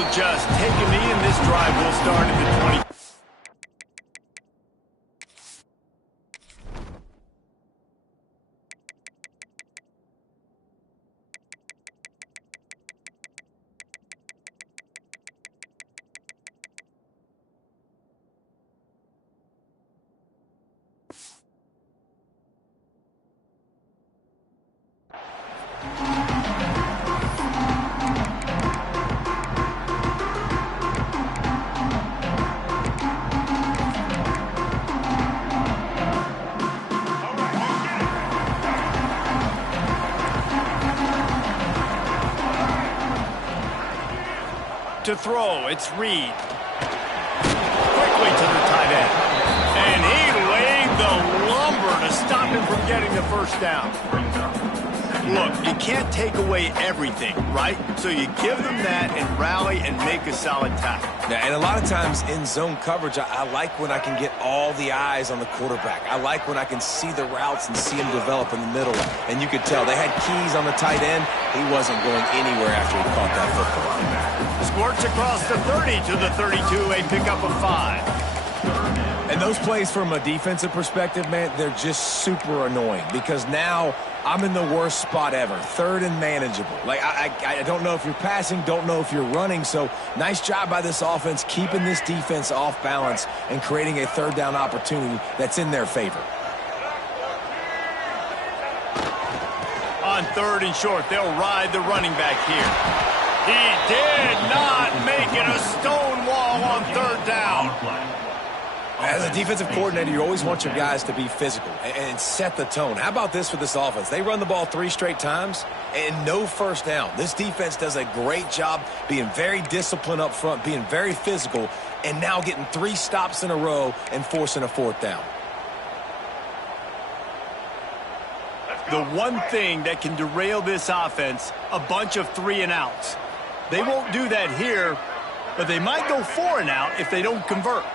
will just take a knee, and this drive will start at the 20. To throw, it's Reed. Quickly to the tight end. And he laid the lumber to stop him from getting the first down. Look, you can't take away everything, right? So you give them that and rally and make a solid tackle. Yeah, and a lot of times in zone coverage, I like when I can get all the eyes on the quarterback. I like when I can see the routes and see him develop in the middle. And you could tell they had keys on the tight end. He wasn't going anywhere after he caught that football. Squirts across the 30 to the 32, a pickup of 5. And those plays from a defensive perspective, man, they're just super annoying because now I'm in the worst spot ever, third and manageable. Like, I don't know if you're passing, don't know if you're running, so nice job by this offense keeping this defense off balance and creating a third down opportunity that's in their favor. On 3rd and short, they'll ride the running back here. He did not make it a stone wall on 3rd down. As a defensive coordinator, you always want your guys to be physical and set the tone. How about this for this offense? They run the ball 3 straight times and no first down. This defense does a great job being very disciplined up front, being very physical, and now getting 3 stops in a row and forcing a 4th down. The one thing that can derail this offense, a bunch of 3 and outs. They won't do that here, but they might go 4 and out if they don't convert.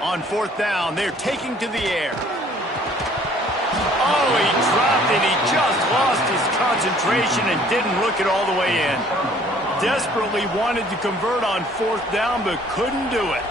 On 4th down, they're taking to the air. Oh, he dropped it. He just lost his concentration and didn't look it all the way in. Desperately wanted to convert on 4th down, but couldn't do it.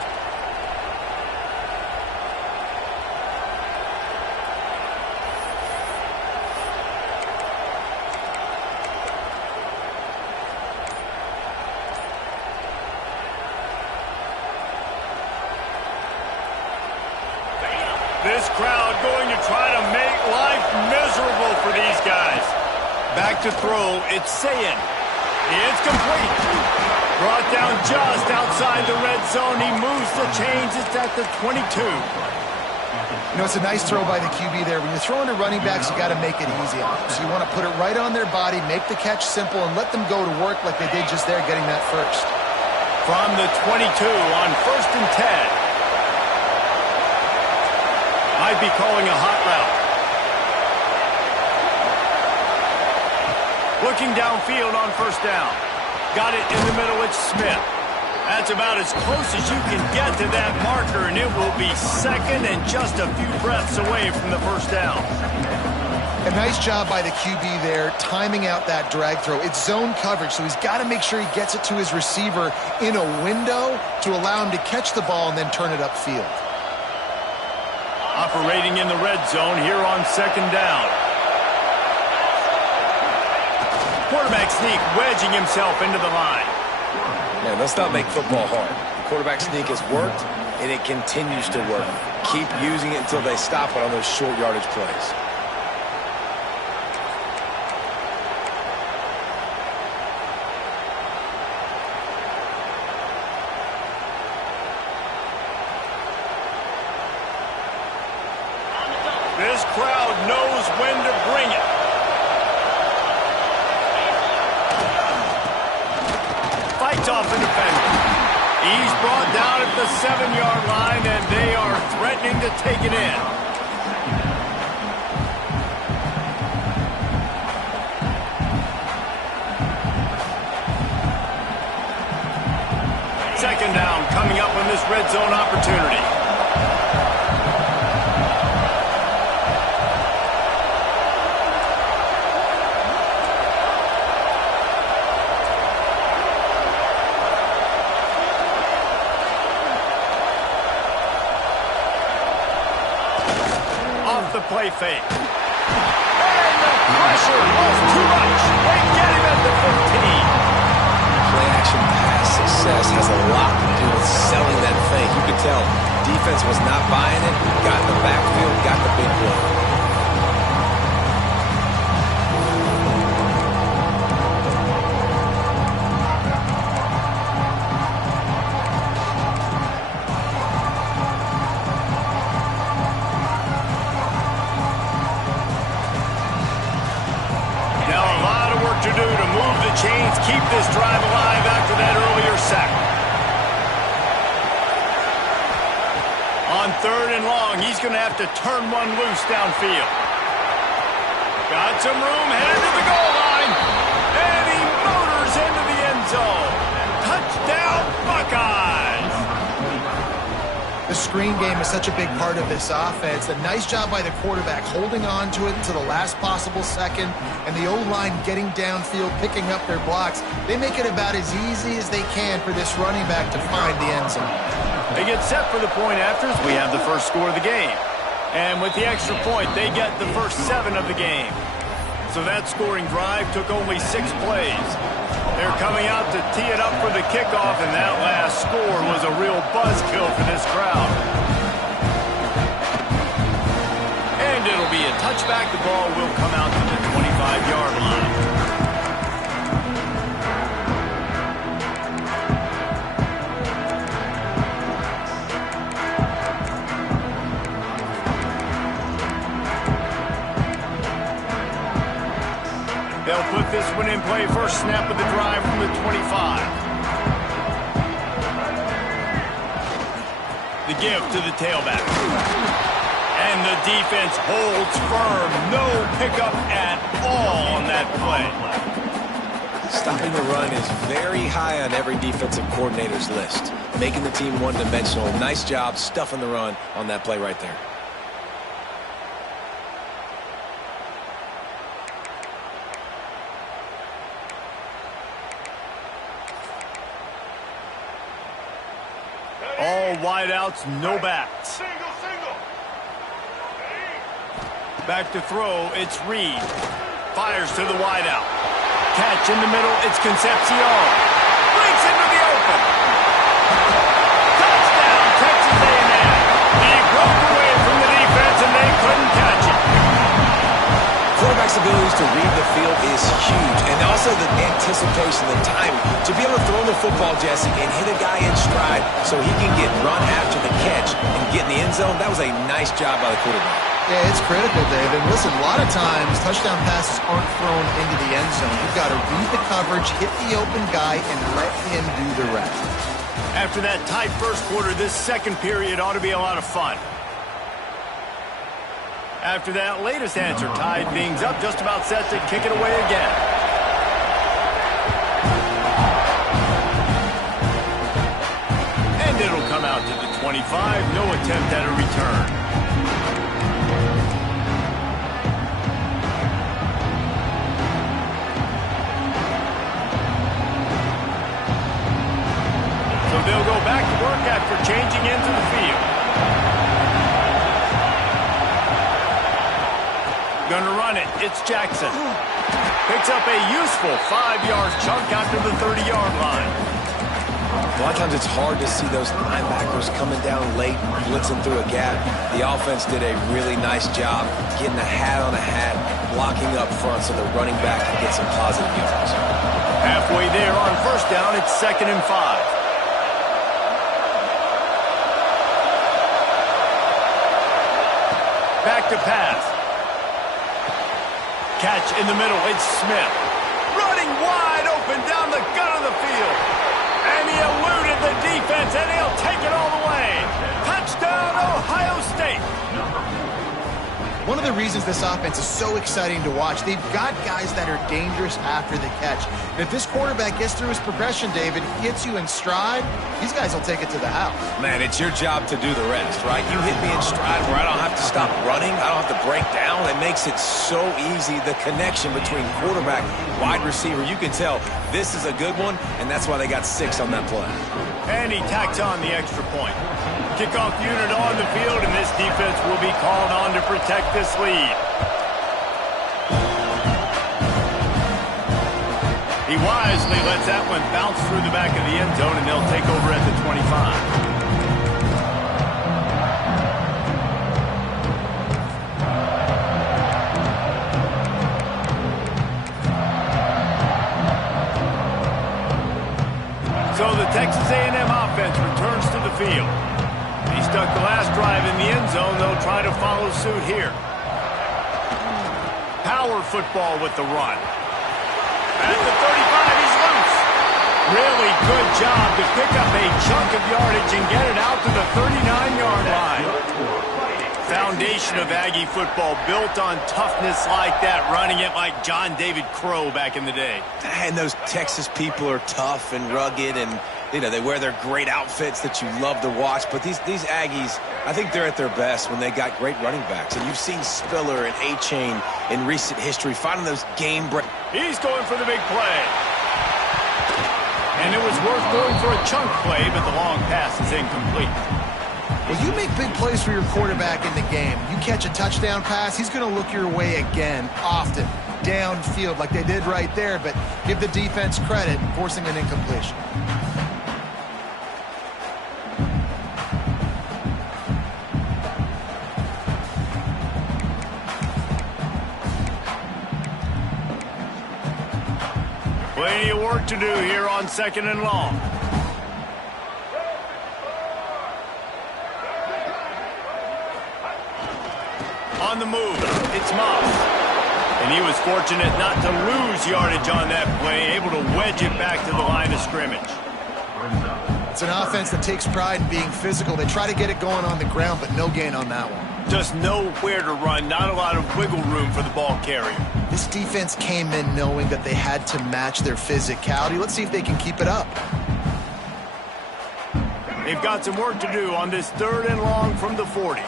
This crowd going to try to make life miserable for these guys. Back to throw, it's Sayin. It's complete. Brought down just outside the red zone. He moves the chains. It's at the 22. You know, it's a nice throw by the QB there. When you're throwing to running backs, you got to make it easy on them. So you want to put it right on their body, make the catch simple, and let them go to work like they did just there, getting that first. From the 22 on 1st and 10. Might be calling a hot route. Looking downfield on 1st down. Got it in the middle, it's Smith. That's about as close as you can get to that marker, and it will be 2nd and just a few breaths away from the 1st down. A nice job by the QB there, timing out that drag throw. It's zone coverage, so he's got to make sure he gets it to his receiver in a window to allow him to catch the ball and then turn it upfield. Operating in the red zone here on 2nd down. Quarterback sneak wedging himself into the line. Man, let's not make football hard. The quarterback sneak has worked, and it continues to work. Keep using it until they stop it on those short yardage plays. This crowd knows when to bring it. Fights off the defender. He's brought down at the 7-yard line, and they are threatening to take it in. Second down coming up on this red zone opportunity. fake. And the pressure was too much. They get him at the 15. Play action pass success has a lot to do with selling that fake. You could tell defense was not buying it, got in the backfield, got the big play. To do to move the chains, keep this drive alive after that earlier sack. On 3rd and long, he's going to have to turn one loose downfield. Got some room, headed to the goal line, and he motors into the end zone. Touchdown, Buckeyes! The screen game is such a big part of this offense. A nice job by the quarterback holding on to it until the last possible second, and the O-line getting downfield, picking up their blocks. They make it about as easy as they can for this running back to find the end zone. They get set for the point afters. We have the first score of the game. And with the extra point, they get the first 7 of the game. So that scoring drive took only 6 plays. They're coming out to tee it up for the kickoff, and that last score was a real buzzkill for this crowd. And it'll be a touchback. The ball will come out to the 25-yard line. They'll put this one in play. First snap of the drive from the 25. The give to the tailback. And the defense holds firm. No pickup at all on that play. Stopping the run is very high on every defensive coordinator's list. Making the team one-dimensional. Nice job stuffing the run on that play right there. All wideouts, no backs. Back to throw, it's Reed. Fires to the wideout. Catch in the middle, it's Concepcion. Breaks into the open. Touchdown, Texas A&M. He broke away from the defense and they couldn't catch it. Quarterback's abilities to read the field is huge, and also the anticipation, the timing. To be able to throw the football, Jesse, and hit a guy in stride so he can get run after the catch and get in the end zone, that was a nice job by the quarterback. Yeah, it's critical, Dave. And listen, a lot of times touchdown passes aren't thrown into the end zone. You've got to read the coverage, hit the open guy, and let him do the rest. After that tight first quarter, this second period ought to be a lot of fun. After that latest answer tied things up, just about set to kick it away again. And it'll come out to the 25. No attempt at a return. So they'll go back to work after changing into the field. Gonna run it. It's Jackson. Picks up a useful 5-yard chunk after the 30-yard line. A lot of times it's hard to see those linebackers coming down late, blitzing through a gap. The offense did a really nice job getting a hat on a hat, blocking up front so the running back can get some positive yards. Halfway there on first down, it's 2nd and 5. Back to pass. Catch in the middle, it's Smith. Running wide open down the gut of the field. And he eluded the defense, and he'll take it all the way. Touchdown, Ohio State. One of the reasons this offense is so exciting to watch, they've got guys that are dangerous after the catch. And if this quarterback gets through his progression, David, hits you in stride, these guys will take it to the house. Man, it's your job to do the rest, right? You hit me in stride where I don't have to stop running. I don't have to break down. It makes it so easy, the connection between quarterback, wide receiver. You can tell this is a good one, and that's why they got 6 on that play. And he tacks on the extra point. Kickoff unit on the field, and this defense will be called on to protect this lead. He wisely lets that one bounce through the back of the end zone, and they'll take over at the 25. So the Texas A&M offense returns to the field. He stuck the last drive in the end zone. They'll try to follow suit here. Power football with the run. At the 35, he's loose. Really good job to pick up a chunk of yardage and get it out to the 39-yard line. Foundation of Aggie football built on toughness like that, running it like John David Crow back in the day. And those Texas people are tough and rugged, and they wear their great outfits that you love to watch. But these Aggies, I think they're at their best when they got great running backs. And you've seen Spiller and A-Chain in recent history finding those game break. He's going for the big play. And it was worth going for a chunk play, but the long pass is incomplete. Well, you make big plays for your quarterback in the game. You catch a touchdown pass, he's going to look your way again, often, downfield like they did right there, but give the defense credit, forcing an incompletion. Plenty of work to do here on 2nd and long. On the move, it's Moss. And he was fortunate not to lose yardage on that play, able to wedge it back to the line of scrimmage. It's an offense that takes pride in being physical. They try to get it going on the ground, but no gain on that one. Just nowhere to run, not a lot of wiggle room for the ball carrier. This defense came in knowing that they had to match their physicality. Let's see if they can keep it up. They've got some work to do on this 3rd and long from the 40.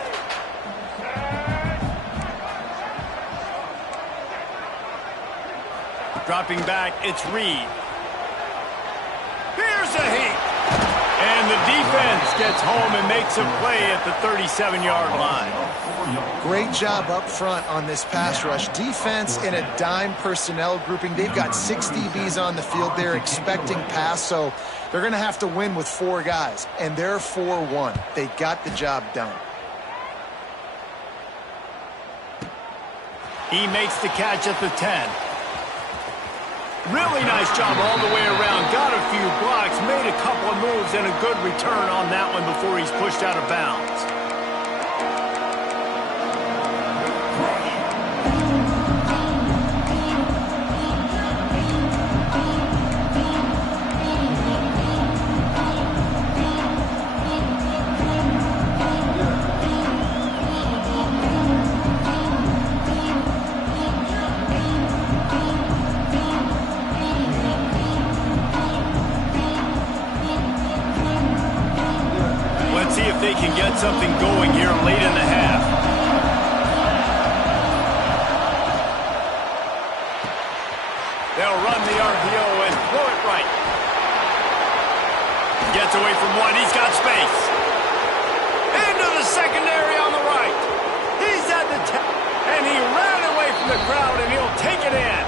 Dropping back, it's Reed. Here's a heat. And the defense gets home and makes a play at the 37-yard line. Great job up front on this pass rush. Defense in a dime personnel grouping. They've got 6 DBs on the field. They're expecting pass, so they're going to have to win with 4 guys. And they're 4-1. They got the job done. He makes the catch at the 10. Really nice job all the way around. Got a few blocks, made a couple of moves, and a good return on that one before he's pushed out of bounds. They can get something going here late in the half. They'll run the RPO and throw it right. Gets away from one. He's got space. Into the secondary on the right. He's at the top. And he ran away from the crowd, and he'll take it in.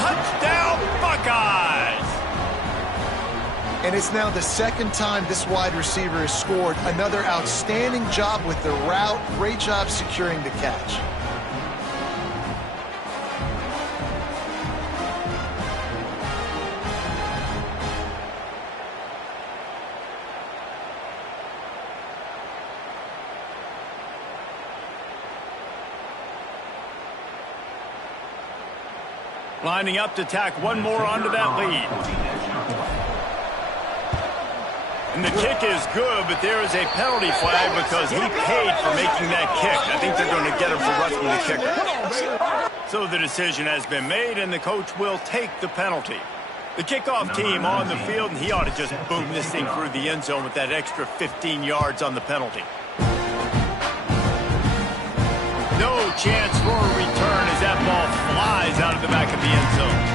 Touchdown, Buckeyes. And it's now the 2nd time this wide receiver has scored. Another outstanding job with the route. Great job securing the catch. Lining up to tack one more onto that lead. And the kick is good, but there is a penalty flag because he paid for making that kick. I think they're going to get him for roughing the kicker. So the decision has been made, and the coach will take the penalty. The kickoff team on the field, and he ought to just boom this thing through the end zone with that extra 15 yards on the penalty. No chance for a return as that ball flies out of the back of the end zone.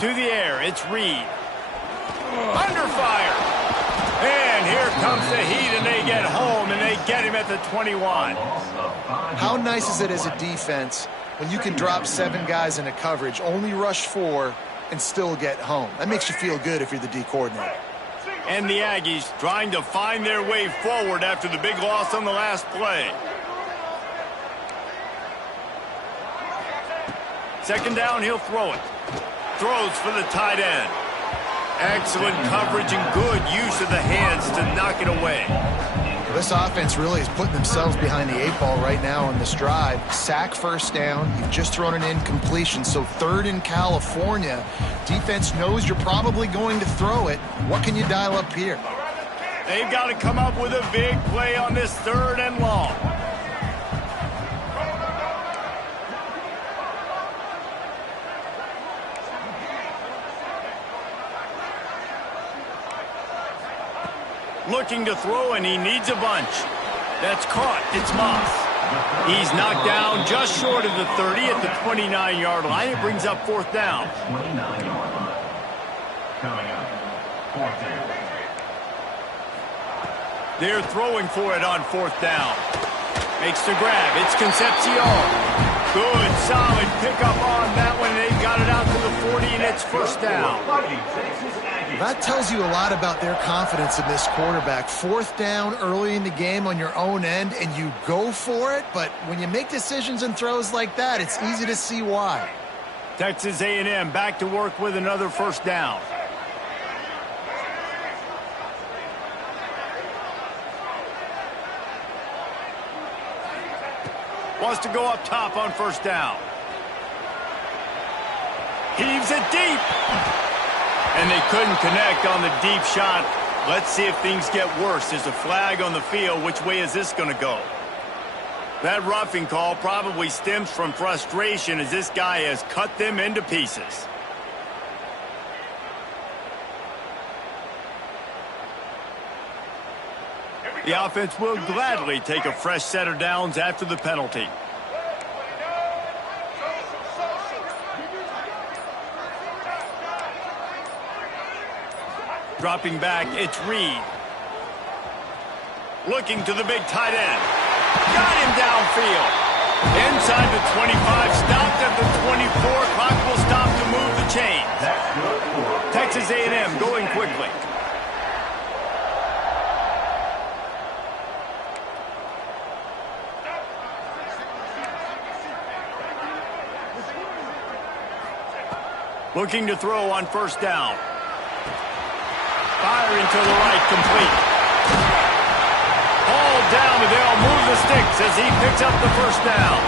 To the air, it's Reed. Under fire. And here comes the Heat, and they get home, and they get him at the 21. How nice is it as a defense when you can drop 7 guys into coverage, only rush 4, and still get home? That makes you feel good if you're the D coordinator. And the Aggies trying to find their way forward after the big loss on the last play. Second down, he'll throw it. Throws for the tight end. Excellent coverage and good use of the hands to knock it away. This offense really is putting themselves behind the 8 ball right now on this drive. Sack first down. You've just thrown an incompletion, so 3rd in California. Defense knows you're probably going to throw it. What can you dial up here? They've got to come up with a big play on this 3rd and long. Looking to throw, and he needs a bunch. That's caught. It's Moss. He's knocked down just short of the 30 at the 29-yard line. It brings up 4th down. 29-yard line. Coming up, 4th down. They're throwing for it on 4th down. Makes the grab. It's Concepcion. Good, solid pickup on that one. They've got it out to the 40, and it's 1st down. That tells you a lot about their confidence in this quarterback. 4th down early in the game on your own end, and you go for it. But when you make decisions and throws like that, it's easy to see why. Texas A&M back to work with another 1st down. Wants to go up top on 1st down. Heaves it deep. And they couldn't connect on the deep shot. Let's see if things get worse. There's a flag on the field. Which way is this going to go? That roughing call probably stems from frustration as this guy has cut them into pieces. The offense will gladly take a fresh set of downs after the penalty. Dropping back, it's Reed. Looking to the big tight end. Got him downfield. Inside the 25, stopped at the 24. Clock will stop to move the chains. Texas A&M going quickly. Looking to throw on 1st down. Firing to the right, complete. Ball down, and they'll move the sticks as he picks up the 1st down.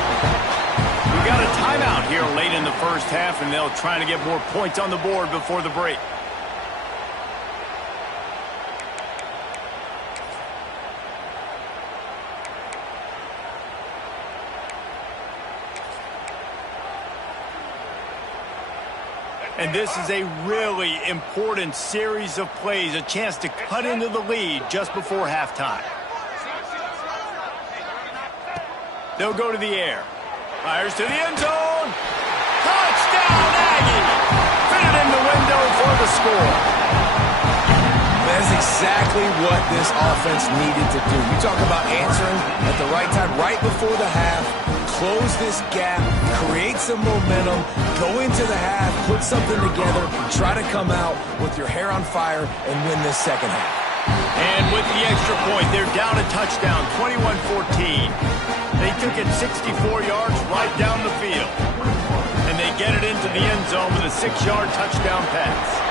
We got a timeout here late in the 1st half, and they'll try to get more points on the board before the break. And this is a really important series of plays, a chance to cut into the lead just before halftime. They'll go to the air. Fires to the end zone. Touchdown, Aggie! Fitted in the window for the score. That's exactly what this offense needed to do. You talk about answering at the right time, right before the half. Close this gap, create some momentum, go into the half, put something together, try to come out with your hair on fire and win this 2nd half. And with the extra point, they're down a touchdown, 21-14. They took it 64 yards right down the field. And they get it into the end zone with a 6-yard touchdown pass.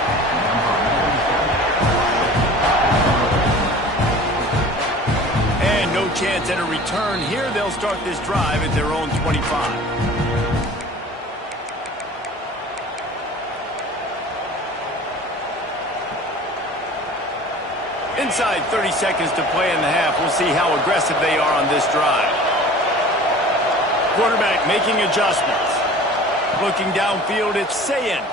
No chance at a return here. They'll start this drive at their own 25. Inside 30 seconds to play in the half. We'll see how aggressive they are on this drive. Quarterback making adjustments. Looking downfield, it's Sayin.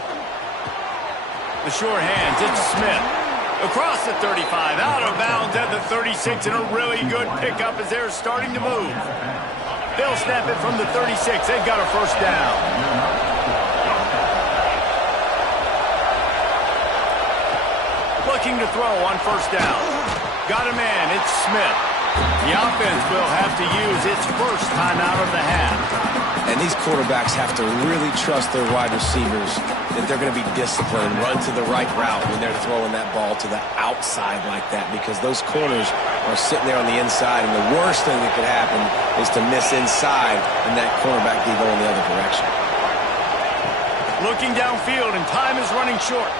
The short hands, it's Smith. Across the 35, out of bounds at the 36, and a really good pickup as they're starting to move. They'll snap it from the 36. They've got a 1st down. Looking to throw on first down. Got a man, it's Smith. The offense will have to use its first timeout of the half. And these quarterbacks have to really trust their wide receivers that they're going to be disciplined, run to the right route when they're throwing that ball to the outside like that, because those corners are sitting there on the inside, and the worst thing that could happen is to miss inside and that cornerback be going the other direction. Looking downfield, and time is running short.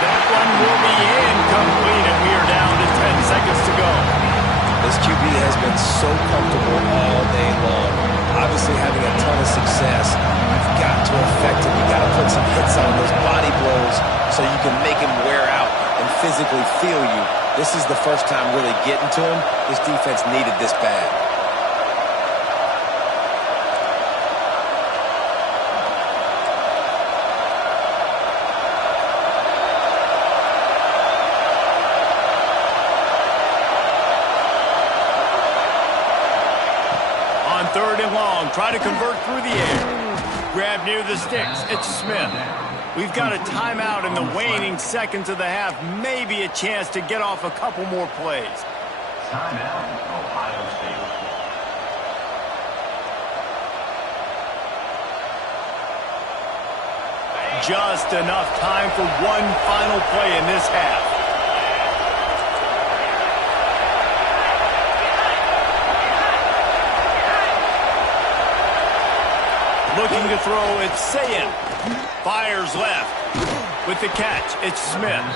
That one will be incomplete, and we are down to 10 seconds to go. This QB has been so comfortable all day long. Obviously having a ton of success. You've got to affect him. You've got to put some hits on those body blows so you can make him wear out and physically feel you. This is the first time really getting to him. This defense needed this bad. Third and long, try to convert through the air. Grab near the sticks, it's Smith. We've got a timeout in the waning seconds of the half. Maybe a chance to get off a couple more plays. Timeout, Ohio State. Just enough time for one final play in this half. Looking to throw, it's Sayin. Fires left. With the catch, it's Smith.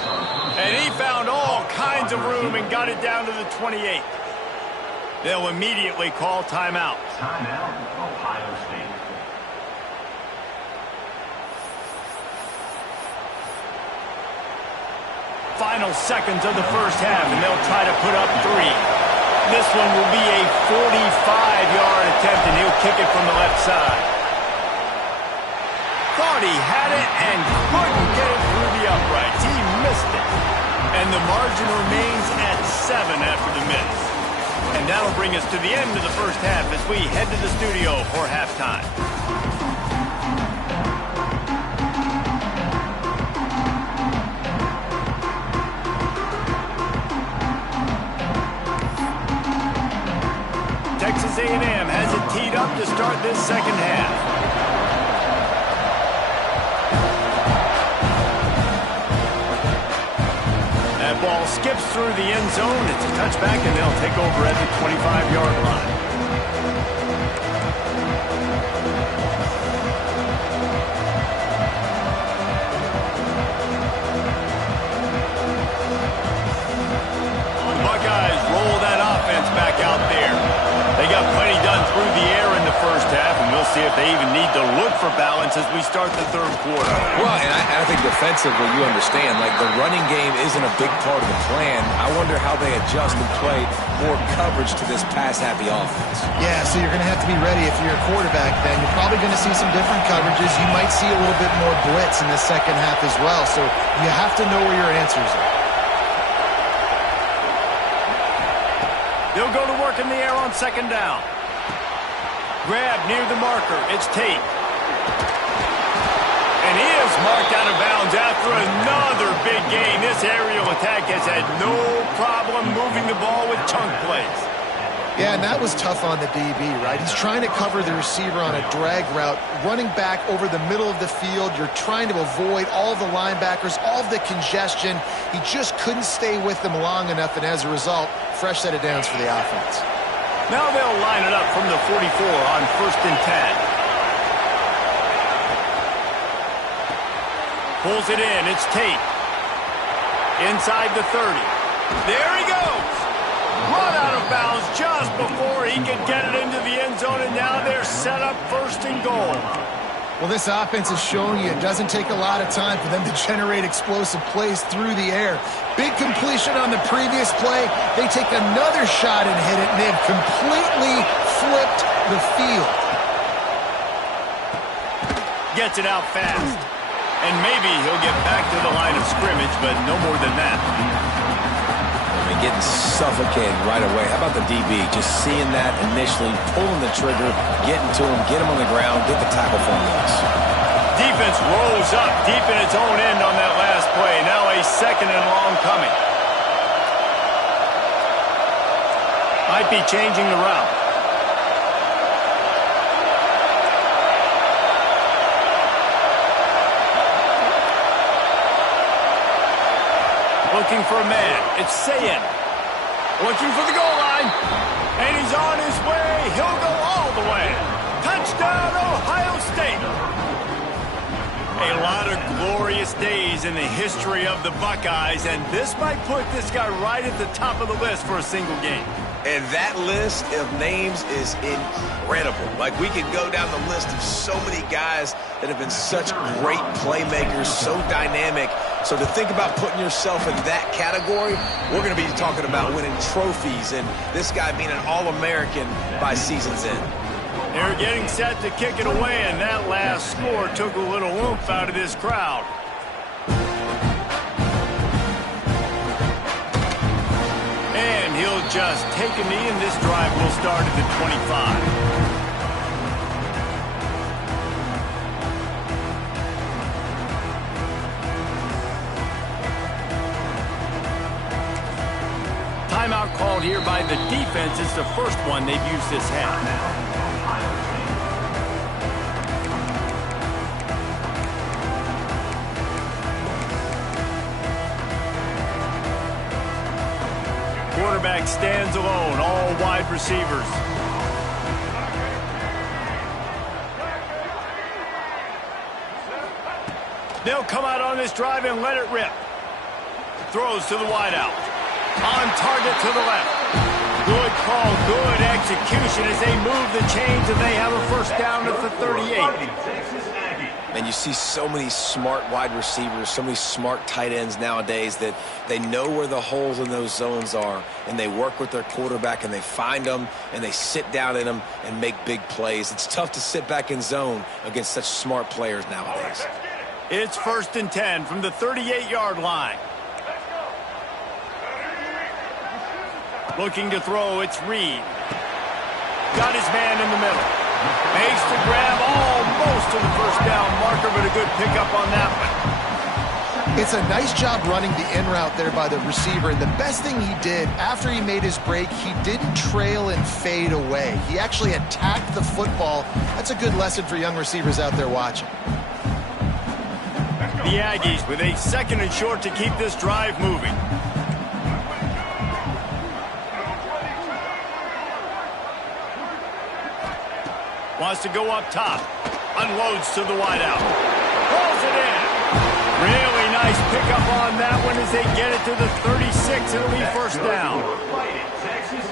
And he found all kinds of room and got it down to the 28. They'll immediately call timeout. Timeout, Ohio State. Final seconds of the first half, and they'll try to put up 3. This one will be a 45-yard attempt, and he'll kick it from the left side. Thought he had it and couldn't get it through the uprights. He missed it. And the margin remains at 7 after the miss. And that'll bring us to the end of the first half as we head to the studio for halftime. Texas A&M has it teed up to start this second half. That ball skips through the end zone. It's a touchback, and they'll take over at the 25-yard line. The Buckeyes roll that offense back out there. They got plenty done through the air in the first half, and we'll see if they even need to look for balance as we start the third quarter. Well, and I think defensively, you understand, like the running game isn't a big part of the plan. I wonder how they adjust and play more coverage to this pass-happy offense. Yeah, so you're going to have to be ready if you're a quarterback then. You're probably going to see some different coverages. You might see a little bit more blitz in the second half as well, so you have to know where your answers are. They'll go to work in the air on second down. Grab near the marker. It's Tate. And he is marked out of bounds after another big gain. This aerial attack has had no problem moving the ball with chunk plays. Yeah, and that was tough on the DB, right? He's trying to cover the receiver on a drag route, running back over the middle of the field. You're trying to avoid all the linebackers, all of the congestion. He just couldn't stay with them long enough, and as a result, fresh set of downs for the offense. Now they'll line it up from the 44 on 1st and 10. Pulls it in. It's Tate. Inside the 30. There he goes. Run out of bounds just before he could get it into the end zone, and now they're set up 1st and goal. Well, this offense is showing you it doesn't take a lot of time for them to generate explosive plays through the air. Big completion on the previous play. They take another shot and hit it, and they've completely flipped the field. Gets it out fast. And maybe he'll get back to the line of scrimmage, but no more than that. Getting suffocated right away. How about the DB? Just seeing that initially, pulling the trigger, getting to him, get him on the ground, get the tackle for him. Defense rose up deep in its own end on that last play. Now a 2nd and long coming. Might be changing the route. Looking for a man. It's Sayin. Looking for the goal line. And he's on his way. He'll go all the way. Touchdown, Ohio State. A lot of glorious days in the history of the Buckeyes, and this might put this guy right at the top of the list for a single game. And that list of names is incredible. Like, we could go down the list of so many guys that have been such great playmakers, so dynamic. So to think about putting yourself in that category, we're going to be talking about winning trophies and this guy being an All-American by season's end. They're getting set to kick it away, and that last score took a little oomph out of this crowd. And he'll just take a knee, and this drive will start at the 25. Timeout called here by the defense. It's the first one they've used this half. Quarterback stands alone, all wide receivers. They'll come out on this drive and let it rip. Throws to the wideout. On target to the left. Good call, good execution as they move the chains, and they have a first down at the 38. And you see so many smart wide receivers, so many smart tight ends nowadays that they know where the holes in those zones are, and they work with their quarterback, and they find them, and they sit down in them and make big plays. It's tough to sit back in zone against such smart players nowadays. It's 1st and 10 from the 38-yard line. Looking to throw, it's Reed. Got his man in the middle. Makes the grab almost to the first down marker, but a good pickup on that one. It's a nice job running the in route there by the receiver, and the best thing he did after he made his break, he didn't trail and fade away. He actually attacked the football. That's a good lesson for young receivers out there watching. The Aggies with a 2nd and short to keep this drive moving. Wants to go up top. Unloads to the wideout. Pulls it in. Really nice pickup on that one as they get it to the 36. It'll be first down.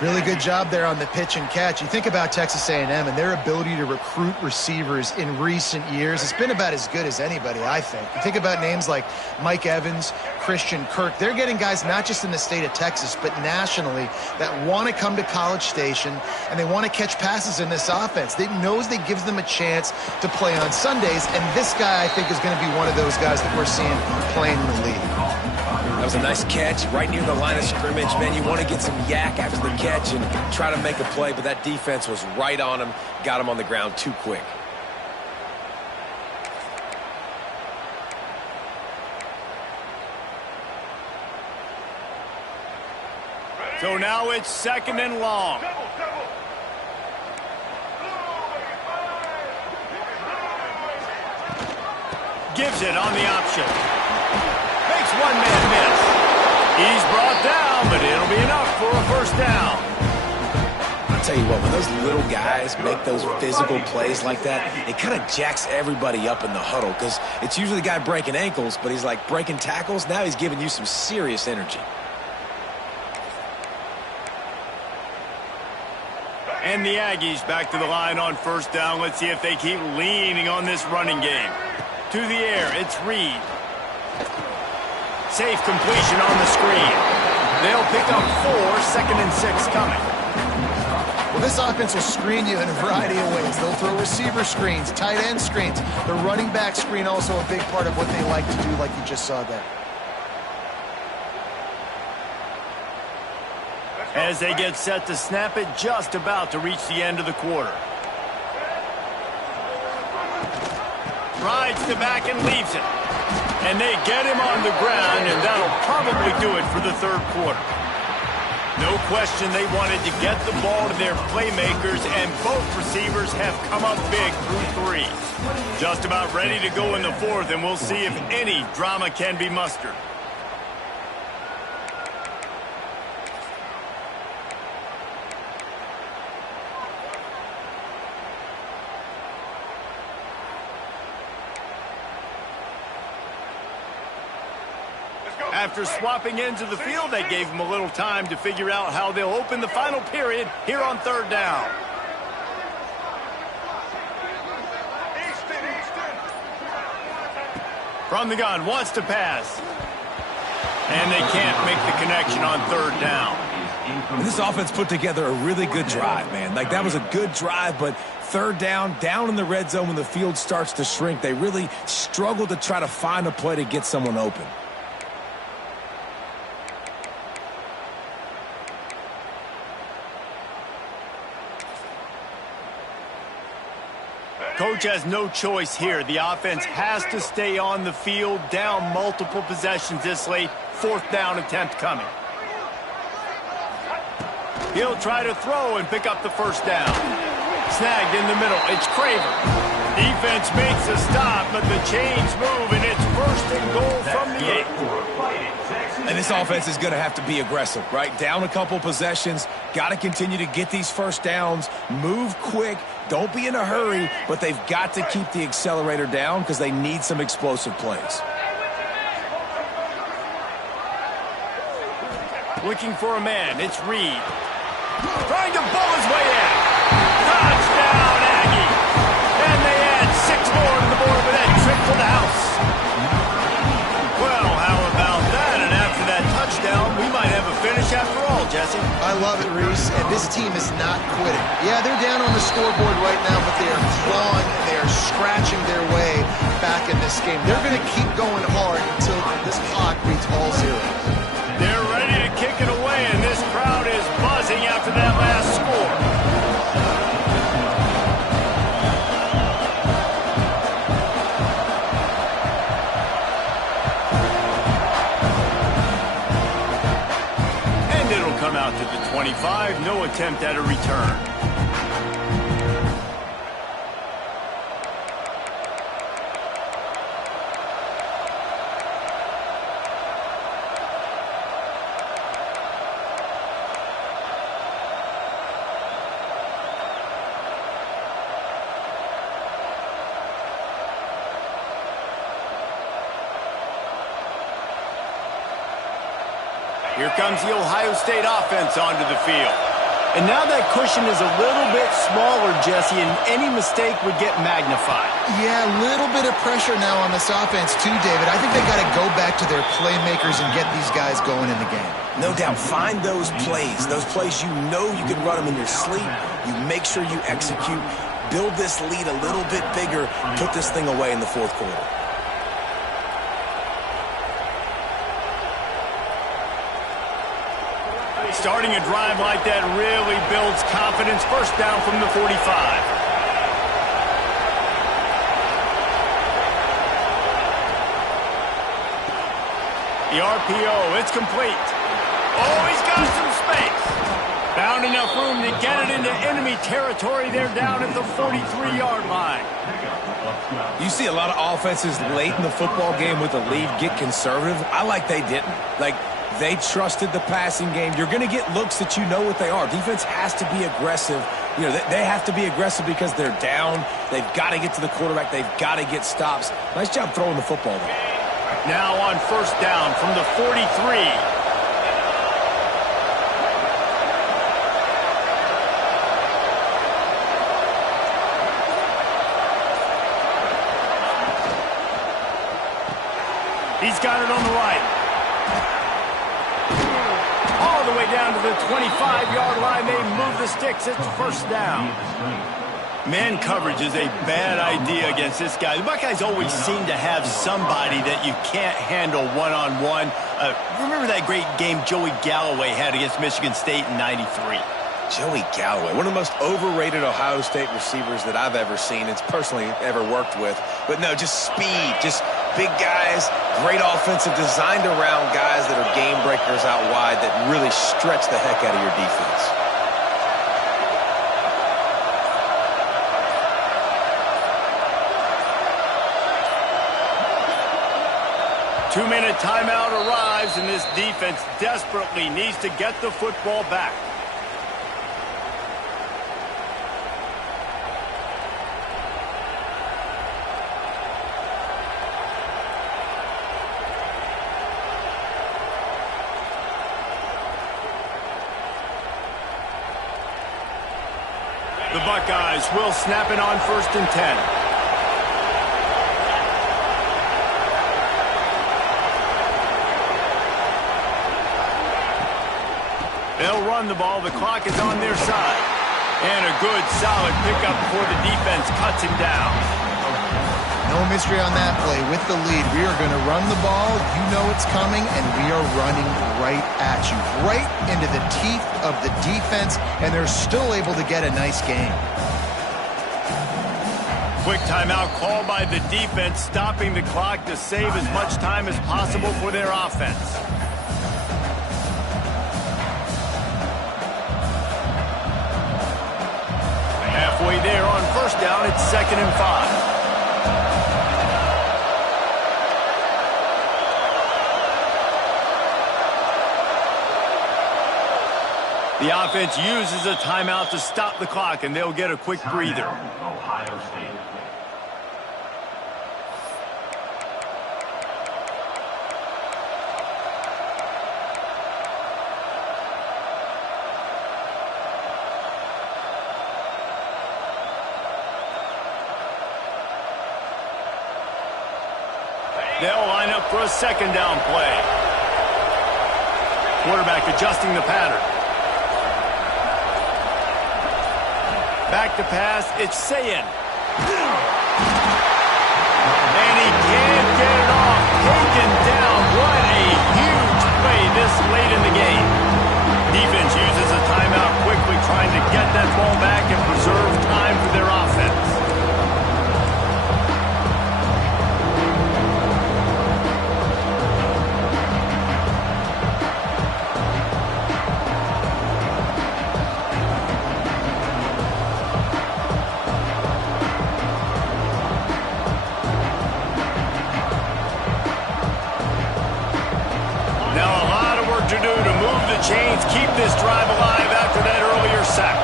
Really good job there on the pitch and catch. You think about Texas A&M and their ability to recruit receivers in recent years. It's been about as good as anybody, I think. You think about names like Mike Evans, Christian Kirk. They're getting guys not just in the state of Texas, but nationally that want to come to College Station and they want to catch passes in this offense. They knows they gives them a chance to play on Sundays, and this guy, I think, is going to be one of those guys that we're seeing playing in the league. That was a nice catch right near the line of scrimmage. Man, you want to get some yak after the catch and try to make a play, but that defense was right on him, got him on the ground too quick. So now it's 2nd and long. Gives it on the option. Makes one man miss. He's brought down, but it'll be enough for a first down. I'll tell you what, when those little guys make those physical plays like that, it kind of jacks everybody up in the huddle because it's usually the guy breaking ankles, but he's like breaking tackles. Now he's giving you some serious energy. And the Aggies back to the line on first down. Let's see if they keep leaning on this running game. To the air, it's Reed. Safe completion on the screen. They'll pick up 4, 2nd and 6 coming. Well, this offense will screen you in a variety of ways. They'll throw receiver screens, tight end screens. The running back screen also a big part of what they like to do, like you just saw there. As they get set to snap it, just about to reach the end of the quarter. rides the back and leaves it. And they get him on the ground, and that'll probably do it for the third quarter. No question they wanted to get the ball to their playmakers, and both receivers have come up big through three. Just about ready to go in the fourth, and we'll see if any drama can be mustered. After swapping into the field, they gave them a little time to figure out how they'll open the final period here on third down. From the gun, wants to pass. And they can't make the connection on third down. And this offense put together a really good drive, man. Like, that was a good drive, but third down in the red zone when the field starts to shrink, they really struggle to try to find a play to get someone open. Coach has no choice here. The offense has to stay on the field, down multiple possessions this late. Fourth down attempt coming. He'll try to throw and pick up the first down. Snagged in the middle. It's Craver. Defense makes a stop, but the chains move, and it's first and goal from the 8. And this offense is going to have to be aggressive, right? Down a couple possessions, got to continue to get these first downs, move quick, don't be in a hurry, but they've got to keep the accelerator down because they need some explosive plays. Looking for a man, it's Reed. Trying to bowl his way in. Touchdown, Aggie. And they add 6 more to the board with that trick to the house. Well, how about that? And after that touchdown, we might have a finish after all, Jesse. I love it, Reese, and this team is not quitting. Yeah, they're down on the scoreboard right now, but they are clawing, they are scratching their way back in this game. They're going to keep going hard until this clock reads all zeros. They're ready to kick it away, and this crowd is buzzing after that last score. And it'll come out to the 25. No attempt at a return. Here comes the Ohio State offense onto the field. And now that cushion is a little bit smaller, Jesse, and any mistake would get magnified. Yeah, a little bit of pressure now on this offense too, David. I think they got to go back to their playmakers and get these guys going in the game. No doubt. Find those plays you know you can run them in your sleep. You make sure you execute. Build this lead a little bit bigger. Put this thing away in the fourth quarter. Starting a drive like that really builds confidence. First down from the 45. The RPO, it's complete. Oh, he's got some space. Found enough room to get it into enemy territory. They're down at the 43-yard line. You see a lot of offenses late in the football game with the lead get conservative. I like they didn't. They trusted the passing game. You're going to get looks that you know what they are. Defense has to be aggressive. You know, they have to be aggressive because they're down. They've got to get to the quarterback. They've got to get stops. Nice job throwing the football, though. Now on first down from the 43. He's got it on the right. All the way down to the 25-yard line. They move the sticks. It's first down. Man coverage is a bad idea against this guy. The Buckeyes always seem to have somebody that you can't handle one-on-one. Remember that great game Joey Galloway had against Michigan State in '93? Joey Galloway, one of the most overrated Ohio State receivers that I've ever seen. It's personally ever worked with. But no, just speed, just big guys, great offensive, designed around guys that are game breakers out wide that really stretch the heck out of your defense. Two-minute timeout arrives, and this defense desperately needs to get the football back. The Buckeyes will snap it on 1st and 10. They'll run the ball. The clock is on their side. And a good, solid pickup before the defense cuts him down. No mystery on that play. With the lead, we are going to run the ball. You know it's coming, and we are running right at you, right into the teeth of the defense, and they're still able to get a nice gain. Quick timeout called by the defense, stopping the clock to save as much time as possible for their offense. Halfway there on 1st down, it's 2nd and 5. The offense uses a timeout to stop the clock, and they'll get a quick breather. Ohio State. They'll line up for a 2nd down play. Quarterback adjusting the pattern. Back to pass, it's Sayin. And he can't get it off. Taken down. What a huge play this late in the game. Defense uses a timeout quickly, trying to get that ball back and preserve time for their offense. Chains keep this drive alive after that earlier sack.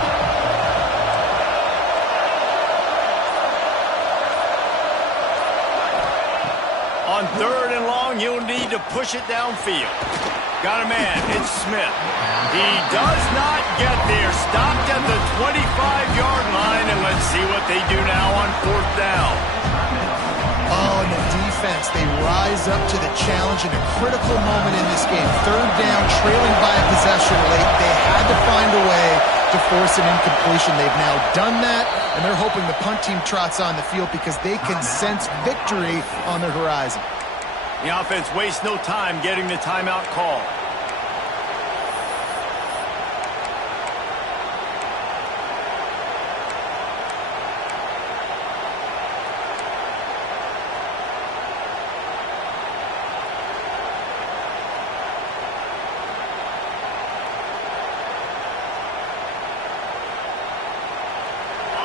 On 3rd and long, you'll need to push it downfield. Got a man, it's Smith. He does not get there. Stopped at the 25-yard line, and let's see what they do now on 4th down. Oh, and the defense, they rise up to the challenge in a critical moment in this game. 3rd down, trailing by a possession late. They had to find a way to force an incompletion. They've now done that, and they're hoping the punt team trots on the field because they can sense victory on the horizon. The offense wastes no time getting the timeout call.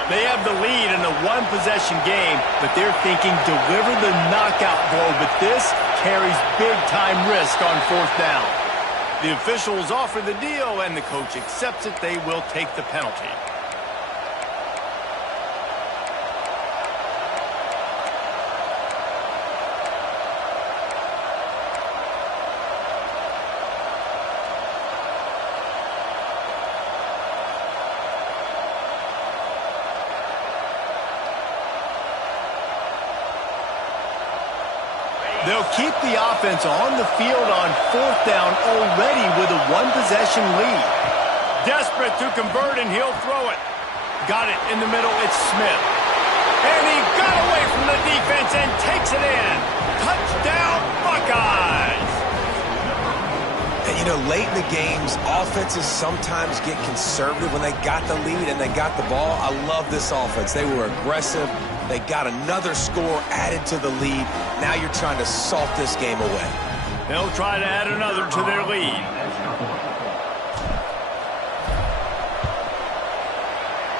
They have the lead in a one-possession game, but they're thinking deliver the knockout blow, but this carries big-time risk on 4th down. The officials offer the deal, and the coach accepts it. They will take the penalty. They'll keep the offense on the field on 4th down already with a one-possession lead. Desperate to convert, and he'll throw it. Got it in the middle. It's Smith. And he got away from the defense and takes it in. Touchdown, Buckeyes! And, you know, late in the games, offenses sometimes get conservative when they got the lead and they got the ball. I love this offense. They were aggressive. They got another score added to the lead. Now you're trying to salt this game away. They'll try to add another to their lead.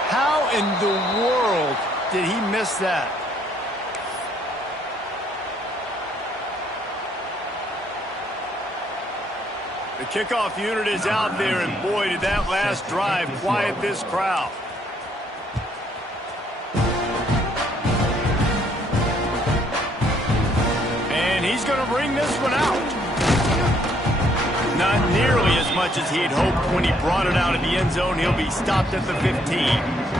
How in the world did he miss that? The kickoff unit is out there, and boy, did that last drive quiet this crowd. And he's going to bring this one out. Not nearly as much as he had hoped when he brought it out of the end zone. He'll be stopped at the 15.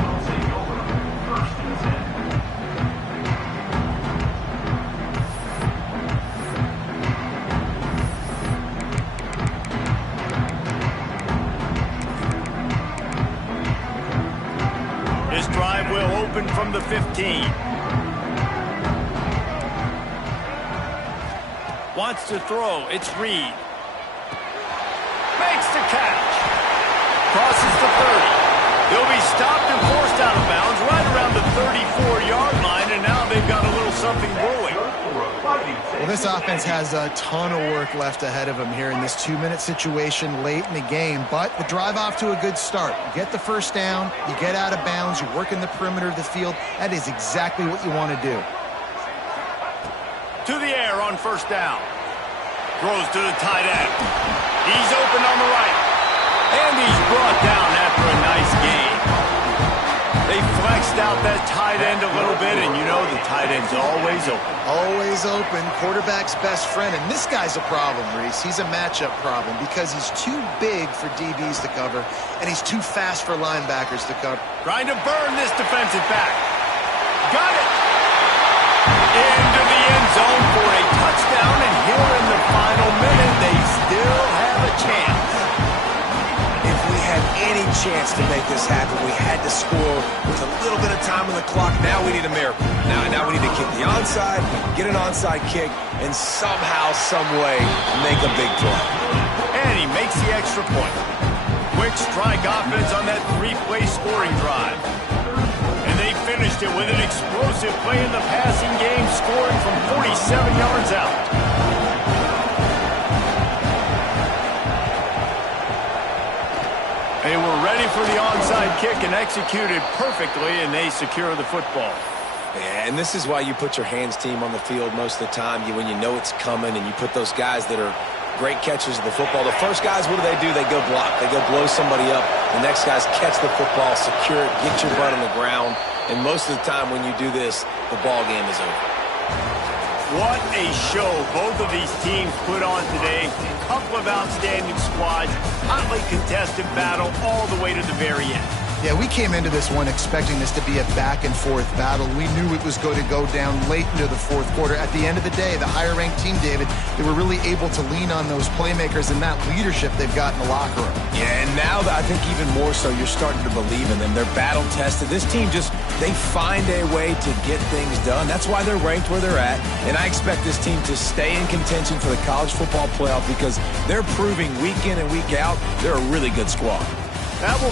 From the 15. Wants to throw. It's Reed. Makes the catch. Crosses the 30. He'll be stopped and forced out of bounds right around the 34-yard line, and now they've got a little something brewing. Well, this offense has a ton of work left ahead of them here in this 2-minute situation late in the game, but the drive off to a good start. You get the first down, you get out of bounds, you work in the perimeter of the field. That is exactly what you want to do. To the air on first down. Throws to the tight end. He's open on the right. And he's brought down after a nice gain. They flexed out that tight end a little bit, and you know the tight end's always open. Always open, quarterback's best friend. And this guy's a problem, Reese. He's a matchup problem because he's too big for DBs to cover, and he's too fast for linebackers to cover. Trying to burn this defensive back. Got it! Into the end zone for a touchdown, and here in the final minute, they still have a chance. If we had any chance to make this happen, we had to score with a little bit of time on the clock. Now we need a miracle. Now we need to kick the onside, get an onside kick, and somehow, some way, make a big play. And he makes the extra point. Quick strike offense on that 3-play scoring drive. And they finished it with an explosive play in the passing game, scoring from 47 yards out. They were ready for the onside kick and executed perfectly, and they secure the football. Yeah, and this is why you put your hands team on the field most of the time. When you know it's coming, and you put those guys that are great catchers of the football. The first guys, what do? They go block. They go blow somebody up. The next guys catch the football, secure it, get your butt on the ground. And most of the time when you do this, the ball game is over. What a show both of these teams put on today. A couple of outstanding squads, hotly contested battle all the way to the very end. Yeah, we came into this one expecting this to be a back-and-forth battle. We knew it was going to go down late into the fourth quarter. At the end of the day, the higher-ranked team, David, they were really able to lean on those playmakers and that leadership they've got in the locker room. Yeah, and now I think even more so, you're starting to believe in them. They're battle-tested. This team they find a way to get things done. That's why they're ranked where they're at. And I expect this team to stay in contention for the college football playoff because they're proving week in and week out they're a really good squad. That will